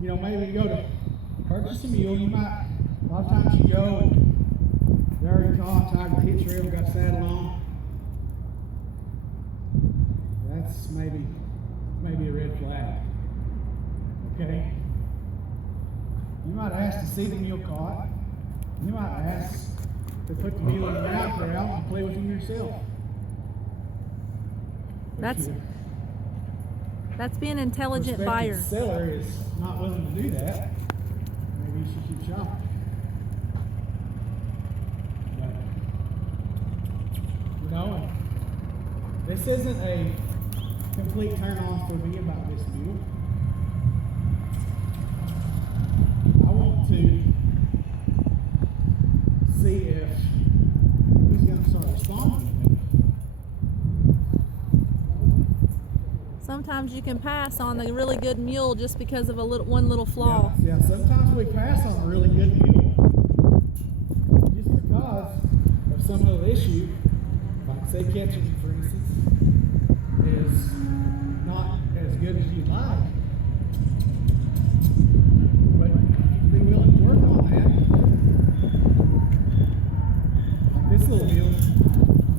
you know, maybe you go to purchase a mule, you might, a lot of times you go and they're already caught, tied to the hitch rail, got saddle on. That's maybe a red flag. Okay? You might ask to see the mule caught. You might ask to put the mule in the ground corral and play with him yourself. That's being an intelligent buyer. The seller is not willing to do that. Maybe you should keep shopping. But, you know, this isn't a complete turn off for me about this mule. I want to see if he's going to start responding. Sometimes you can pass on a really good mule just because of one little flaw. Yeah, sometimes we pass on a really good mule just because of some other issue, like say catching, for instance, is not as good as you'd like. But you can be willing to work on that. Like this little mule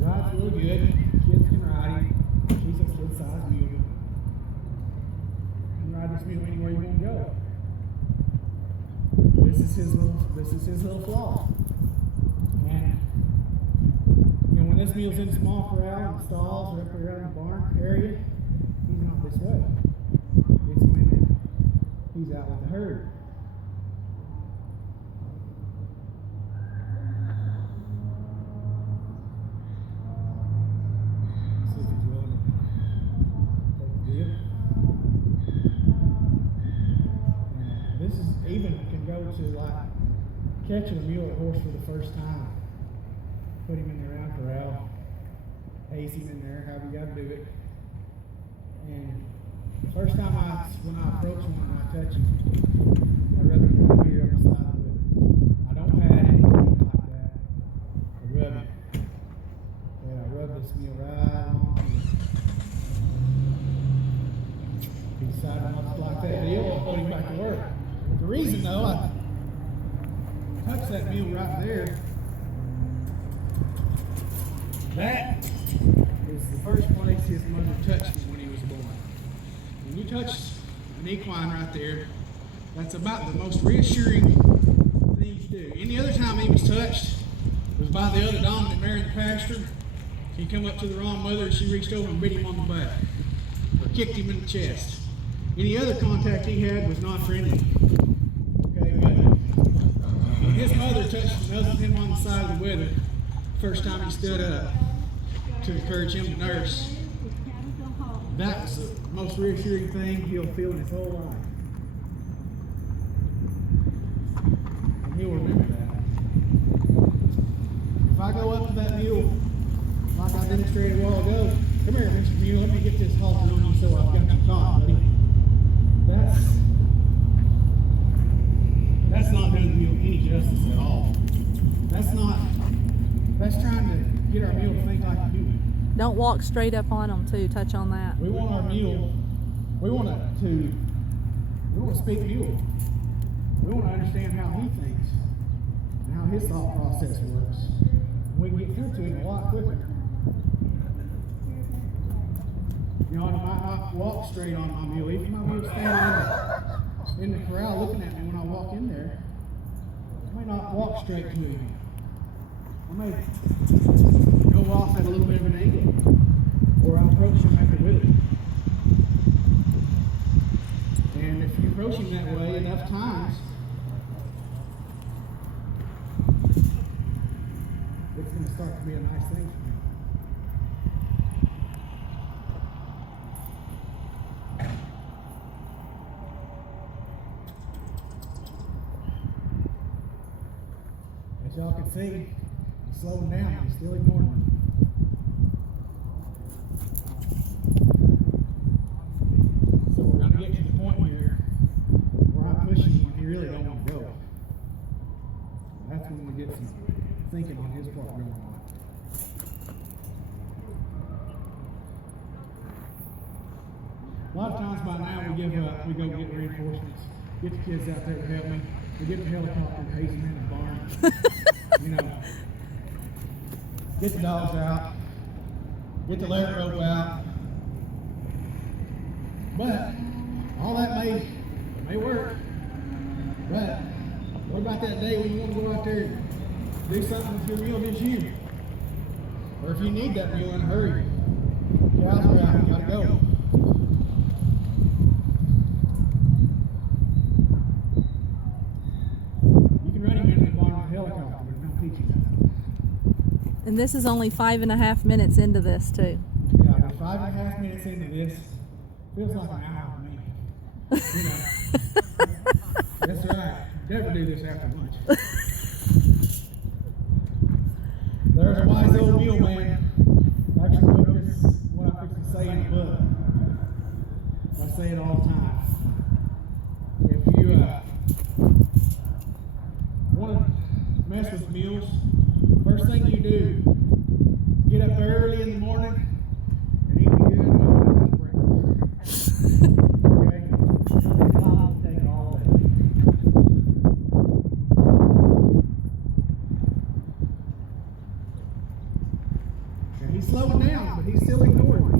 rides really good. Kids can ride him. He's a good sized mule. Ride this mule anywhere you want to go. This is his little flaw. And you know, when this mule's in a small corral, in stalls, or up around the barn area, he's not this way. It's when he's out with the herd. See if he's willing to take the deal. This is even can go to like catching a mule or horse for the first time. Put him in the round corral, haze him in there, however you got to do it. And the first time when I approach him and I touch him, I rub him right here on the side of it. I don't pat him like that. I rub him. And I rub this mule right on. He decided not to like that deal, I'll put him back to work. The reason though, I touched that mule right there, that is the first place his mother touched him when he was born. When you touch an equine right there, that's about the most reassuring thing you do. Any other time he was touched was by the other dominant mare in the pasture. He come up to the wrong mother and she reached over and bit him on the back or kicked him in the chest. Any other contact he had was not friendly. Okay, but when his mother touched him on the side of the wither, first time he stood up to encourage him to nurse, that was the most reassuring thing he'll feel in his whole life. And he'll remember that. If I go up to that mule, like I demonstrated a while ago, come here, Mr. Mule, let me get this halter on you so I've got you caught, buddy. That's not doing the mule any justice at all. That's trying to get our mule to think like a human. Don't walk straight up on them too. Touch on that. We want our mule. We want to speak mule. We want to understand how he thinks and how his thought process works. We can get through to him a lot quicker. You know, I might not walk straight on my mule. Even my mule standing in the corral looking at me when I walk in there, I may not walk straight to him. I may go off at a little bit of an angle, or I approach him after with it. And if you approach him that way enough times, it's going to start to be a nice thing for me. As y'all can see, he's slowing down, he's still ignoring me. So we're going to get to the point here where I push him when he really don't want to go. That's when we get some thinking on his part going on. A lot of times by now we go get reinforcements. get the kids out there to help me. We get the helicopter and haze them in the barn. You know, get the dogs out, get the leg rope out. But all that may work. But what about that day when you want to go out there and do something with your mule this year? Or if you need that mule in a hurry, cows are out, you gotta go. You can run him into the bottom of the helicopter, but it don't teach you nothing. And this is only 5.5 minutes into this too. Yeah, but 5.5 minutes into this, feels like an hour to me. You know. That's right. Never do this after lunch. There's a wise old mule man. Actually wrote this, what I fix to say in the book. I say it all the time. If you want to mess with mules, first thing you do, get up early in the morning and eat a good breakfast. Okay? It's not to take all day. He's slowing down, but he's still ignoring me.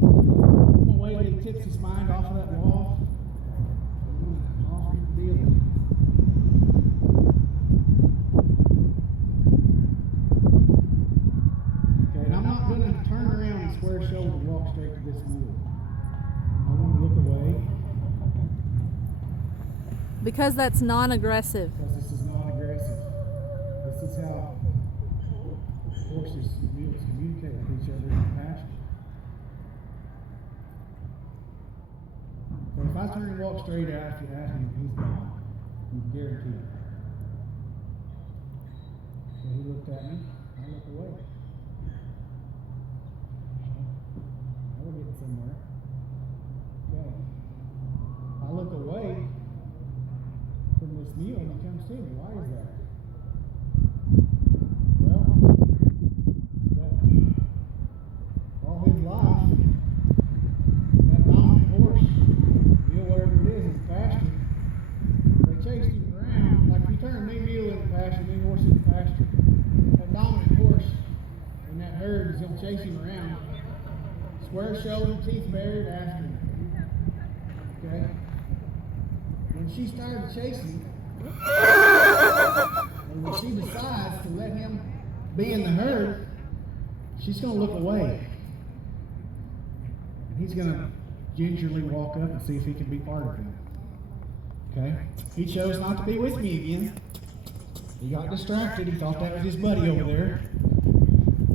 I'm gonna wait till he tips his mind off of that wall. Off the deal. Okay, and I'm not gonna turn around and square shoulder and walk straight to this mule. I want to look away. Because that's non-aggressive. Because this is not aggressive. This is how horses and mules communicate with each other in the pasture. So if I turn and walk straight out, if you ask him, he's gone. You guarantee it. So he looked at me, I looked away. I was getting somewhere. Okay. I look away from this mule and he comes to me. Why is that? All his life, that dominant horse, mule, whatever it is pasture, they chased him around. Like if you turn me mule in the pasture, me horse in the pasture, that dominant horse in that herd is going to chase him around, square shouldered, teeth bared after him. Okay? When she started chasing him, and when she decides to let him be in the herd, she's going to look away. And he's going to gingerly walk up and see if he can be part of him. Okay? He chose not to be with me again. He got distracted. He thought that was his buddy over there.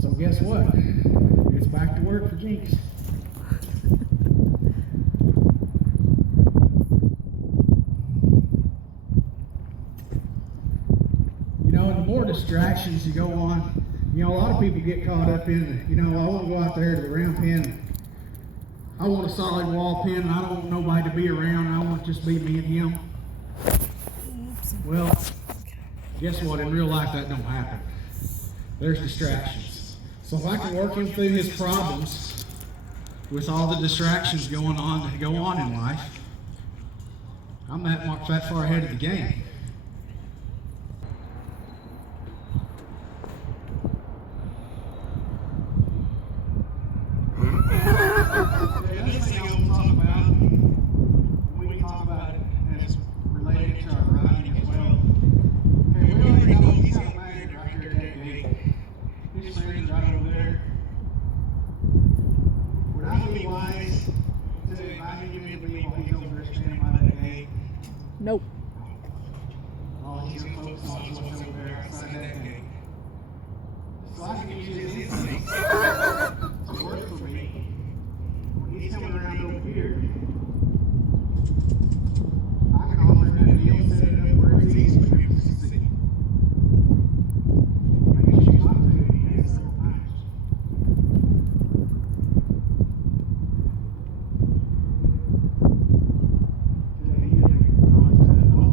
So guess what? It's back to work for JINX. You know, the more distractions you go on, you know, a lot of people get caught up in, you know, I want to go out there to the round pen. I want a solid wall pen, and I don't want nobody to be around. I want it to just be me and him. Well, guess what? In real life, that don't happen. There's distractions. So if I can work him through his problems with all the distractions going on that go on in life, I'm that far ahead of the game. The other thing I want to talk about, we can talk about it as related to our riding as well. Okay, we already know he's got married right here at that gate. His friends right over there. Would I be wise to invite him in to be while he's over there standing by that gate? Nope. All he's going to focus on is what's over there outside that gate. So I can use his instincts to work for me. He's coming around over here. I can offer him that deal and set it up where it's easy for him to see. Maybe she's not doing it. He has several times. Today he didn't acknowledge that at all.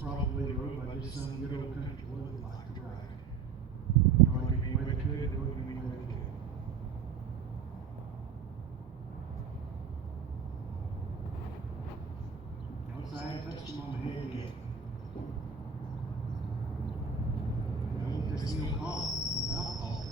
probably rode by just some good old country boy that liked to ride. Rode any way they could, rode any way they could. Once I had touched him on the head yet. I want this meal caught with alcohol.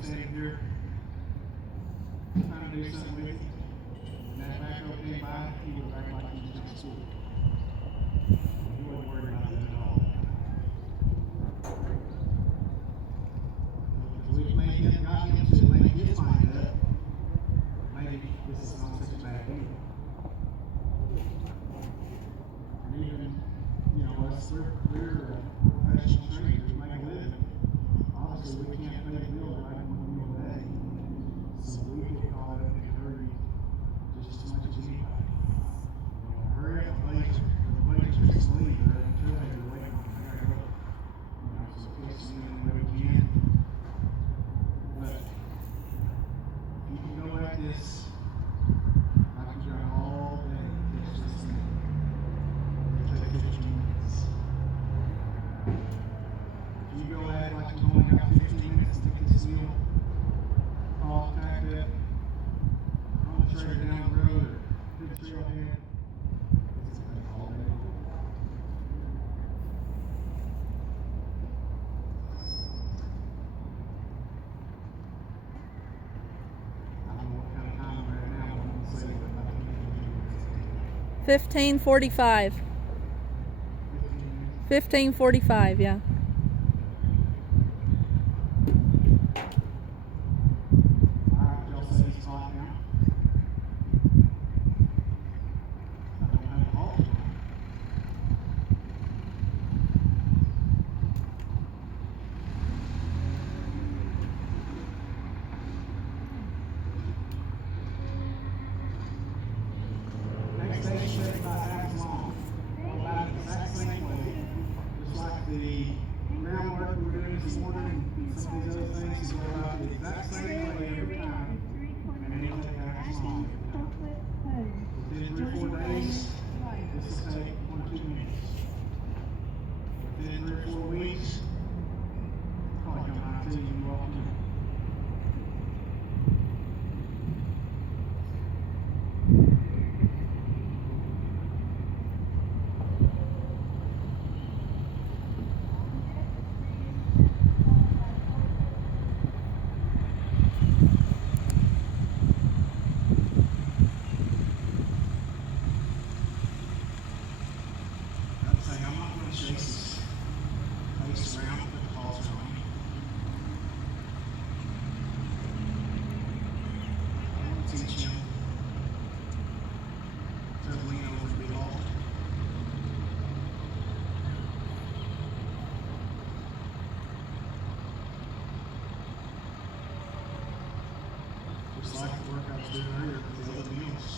Standing here trying to do something with it. And that backhoe came by, he would act like he was in school. He wasn't worried about that at all. Because we got him to make his mind up. Maybe this is not such a bad deal. And even, us, we're professional trainers, make a living. Obviously, we can't pay a bill right in 1 meal a day. So we get caught up in a hurry just as much as anybody. Hurry up, the ladies are just leave. They're waiting on me. I gotta go. So we fix them any way we can. But if you can go at this, I can drive all day to catch this thing. It'll take 15 minutes. If you go at it like you only got 15 minutes to get this wheel all packed up on the trailer down the road or big trailhead, it's going to take all day. I don't know what kind of time we're at now, but I'm going to say about 15:45. 15:45, yeah. Next station is about half as long. About the exact same way. Just like the groundwork we were doing this morning and some of these other things, you go about the exact same way every time. And it'll take half as long every time. Within 3 or 4 days, this will take 1 or 2 minutes. Within 3 or 4 weeks, probably come out to you walk in. I'm not going to chase his face around, put the balls on him. I want to teach him to lean over and be all. Just like the work I was doing earlier with the other meals.